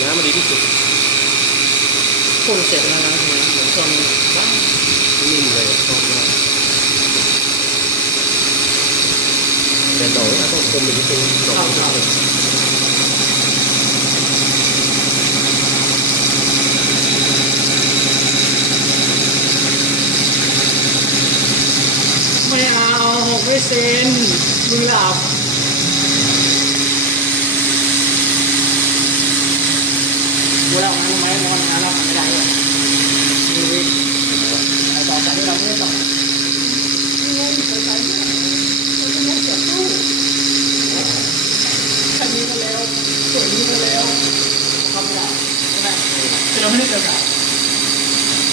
น้ำมันดีที่สุดคนเสร็จแล้วนะเหมือนตอนบ้างนิ่มเลยชอบมากแต่ดอกนี่ต้องคมอีกนิดนึงดอกไม่เอาไม่เซ็นมือหลับกูแล้วงั้นไหมนอนแล้วไม่ได้เลยมีวิต่อจากที่เราไม่ได้ต่อเงินไปไหนเนี่ยเราจะไม่เก็บตู้คันนี้มาแล้วส่วนนี้มาแล้วทำไม่ได้ใช่ไหมคือเราไม่ได้เจอกัน